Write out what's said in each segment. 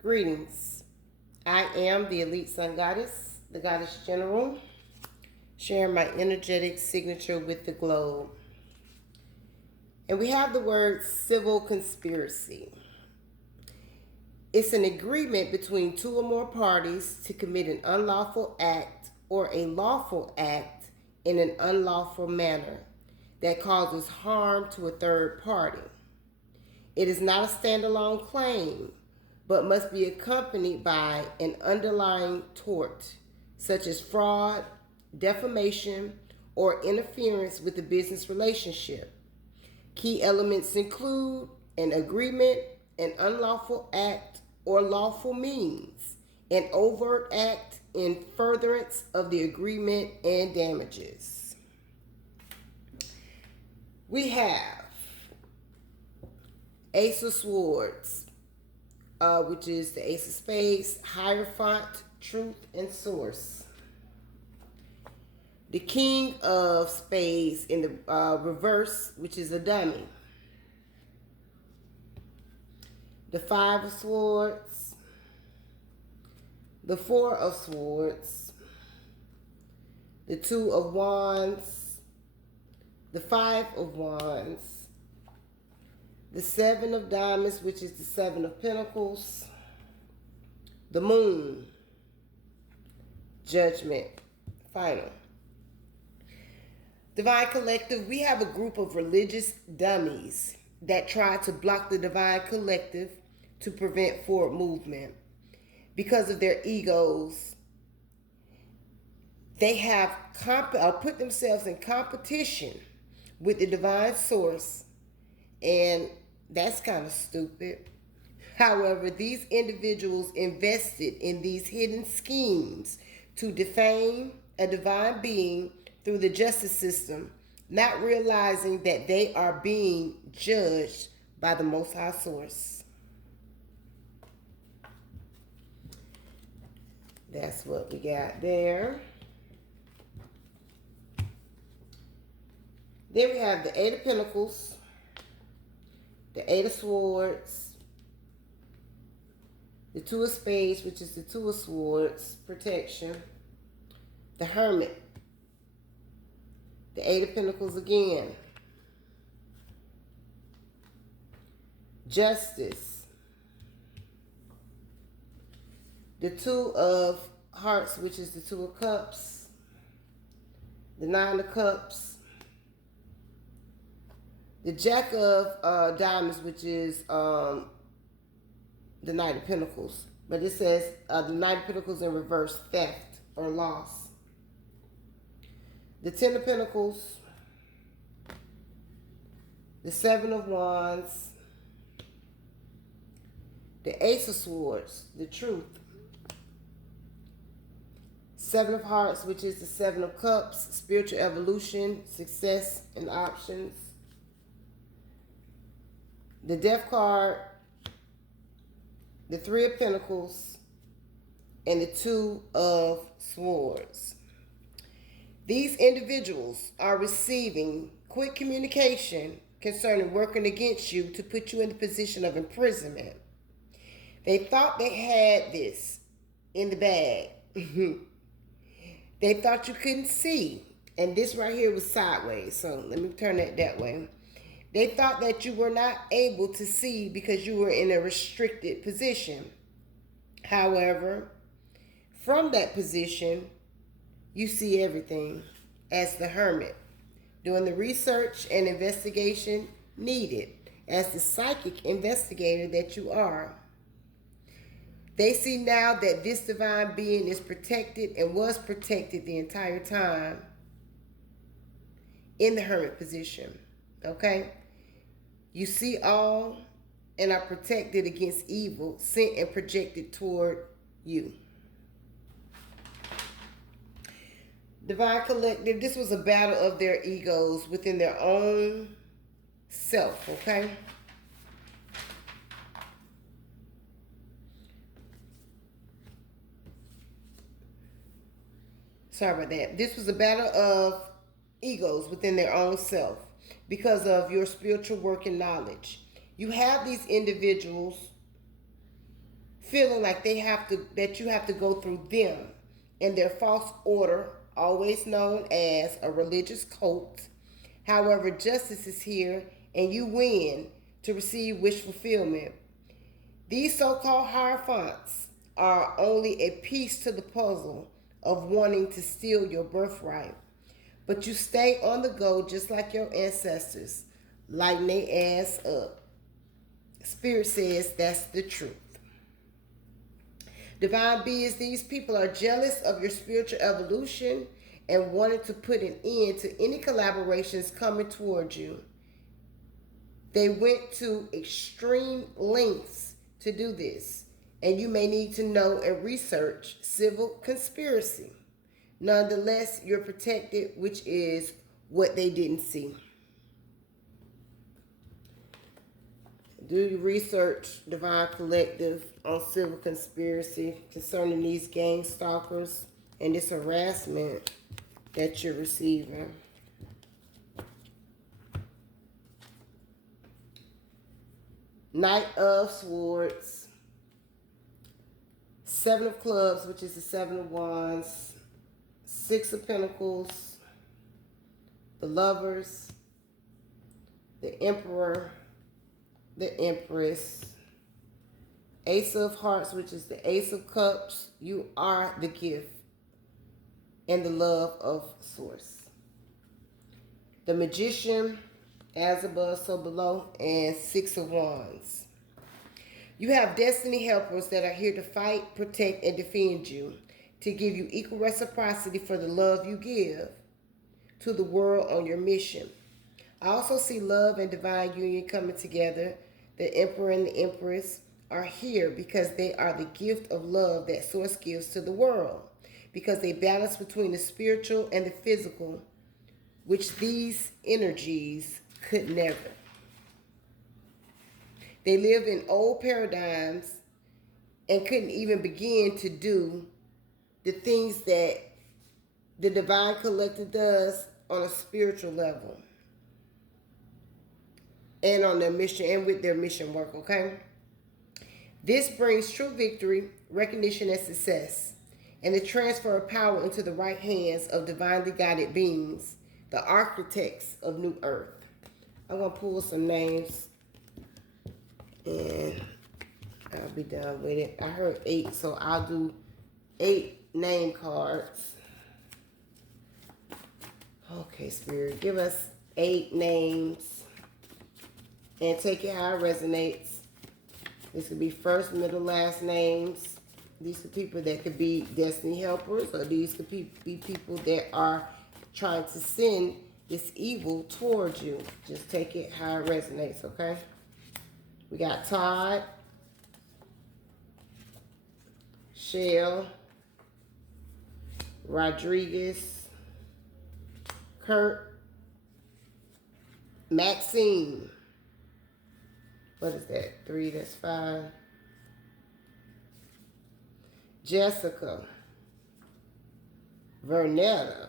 Greetings. I am the Elite Sun Goddess, the Goddess General, sharing my energetic signature with the globe. And we have the word civil conspiracy. It's an agreement between two or more parties to commit an unlawful act or a lawful act in an unlawful manner that causes harm to a third party. It is not a standalone claim, but must be accompanied by an underlying tort, such as fraud, defamation, or interference with the business relationship. Key elements include an agreement, an unlawful act or lawful means, an overt act in furtherance of the agreement, and damages. We have Ace of Swords, which is the Ace of Spades, Hierophant, Truth, and Source. The King of Spades in the reverse, which is a dummy. The Five of Swords. The Four of Swords. The Two of Wands. The Five of Wands. The Seven of Diamonds, which is the Seven of Pentacles. The Moon. Judgment. Final. Divine Collective, we have a group of religious dummies that try to block the Divine Collective to prevent forward movement. Because of their egos, they have put themselves in competition with the Divine Source, and that's kind of stupid. However, these individuals invested in these hidden schemes to defame a divine being through the justice system, not realizing that they are being judged by the Most High Source. That's what we got there. Then we have the Eight of Pentacles, the Eight of Swords, the Two of Spades, which is the Two of Swords, protection, the Hermit, the Eight of Pentacles again, Justice, the Two of Hearts, which is the Two of Cups, the Nine of Cups, the Jack of Diamonds, which is the Knight of Pentacles. But it says the Knight of Pentacles in reverse, theft or loss. The Ten of Pentacles, the Seven of Wands, the Ace of Swords, the Truth, Seven of Hearts, which is the Seven of Cups, spiritual evolution, success, and options. The Death card, the Three of Pentacles, and the Two of Swords. These individuals are receiving quick communication concerning working against you to put you in the position of imprisonment. They thought they had this in the bag. They thought you couldn't see. And this right here was sideways. So let me turn that way. They thought that you were not able to see because you were in a restricted position. However, from that position, you see everything as the Hermit, doing the research and investigation needed as the psychic investigator that you are. They see now that this divine being is protected and was protected the entire time in the Hermit position. Okay? You see all and are protected against evil sent and projected toward you. Divine Collective, this was a battle of their egos within their own self, okay? Sorry about that. This was a battle of egos within their own self because of your spiritual work and knowledge. You have these individuals feeling like that you have to go through them and their false order, always known as a religious cult. However, justice is here and you win to receive wish fulfillment. These so-called hierophants are only a piece to the puzzle of wanting to steal your birthright. But you stay on the go just like your ancestors, lighting their ass up. Spirit says that's the truth. Divine beings, these people are jealous of your spiritual evolution and wanted to put an end to any collaborations coming towards you. They went to extreme lengths to do this, and you may need to know and research civil conspiracy. Nonetheless, you're protected, which is what they didn't see. Do your research, Divine Collective, on civil conspiracy concerning these gang stalkers and this harassment that you're receiving. Knight of Swords, Seven of Clubs, which is the Seven of Wands, Six of Pentacles, the Lovers, the Emperor, the Empress, Ace of Hearts, which is the Ace of Cups. You are the gift and the love of Source. The Magician, as above, so below, and Six of Wands. You have destiny helpers that are here to fight, protect, and defend you, to give you equal reciprocity for the love you give to the world on your mission. I also see love and divine union coming together. The Emperor and the Empress are here because they are the gift of love that Source gives to the world, because they balance between the spiritual and the physical, which these energies could never. They live in old paradigms and couldn't even begin to do the things that the Divine Collective does on a spiritual level and on their mission and with their mission work, okay? This brings true victory, recognition, and success, and the transfer of power into the right hands of divinely guided beings, the architects of New Earth. I'm going to pull some names and I'll be done with it. I heard 8, so I'll do 8 name cards. Okay, Spirit, give us 8 names and take it how it resonates. This could be first, middle, last names. These are people that could be destiny helpers, or these could be people that are trying to send this evil towards you. Just take it how it resonates, okay? We got Todd, Shell, Rodriguez, Kurt, Maxine. What is that? 3, that's 5. Jessica, Vernetta,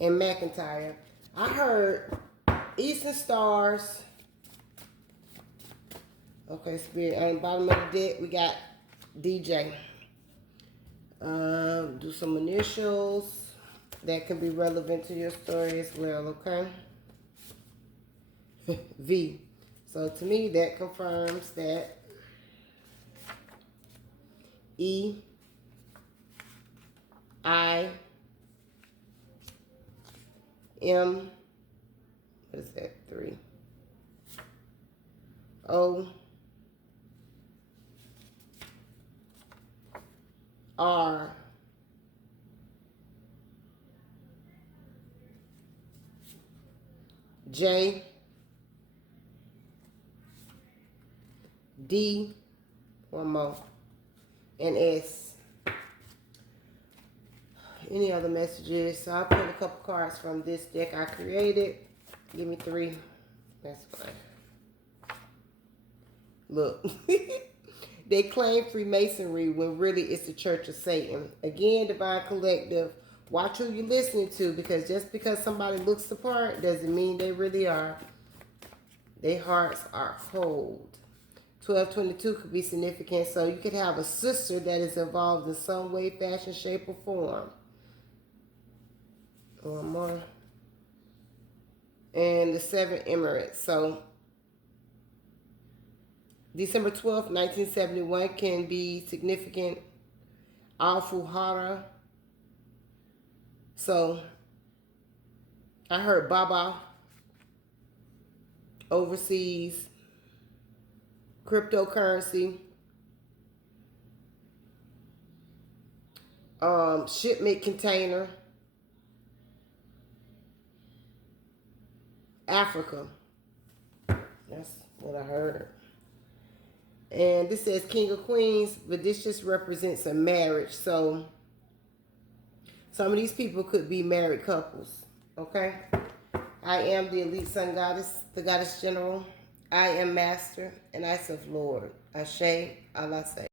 and McIntyre. I heard Eastern Stars. Okay, Spirit. On the bottom of the deck, we got DJ. Do some initials that can be relevant to your story as well, okay? V. So to me, that confirms that E, I, M, what is that, 3? O, R, J, D, one more, and S. Any other messages? So I pulled a couple cards from this deck I created. Give me 3. That's fine. Look. They claim Freemasonry when really it's the Church of Satan. Again, Divine Collective, watch who you're listening to, because just because somebody looks the part doesn't mean they really are. Their hearts are cold. 1222 could be significant. So you could have a sister that is involved in some way, fashion, shape, or form. One more. And the 7 Emirates. So December 12th, 1971 can be significant. Al-Fuhara. So I heard Baba, overseas, cryptocurrency, shipment container, Africa. That's what I heard. And this says King of Queens, but this just represents a marriage. So some of these people could be married couples. Okay? I am the elite sun goddess, the goddess general. I am master, and I serve Lord. Ashe, Allah say.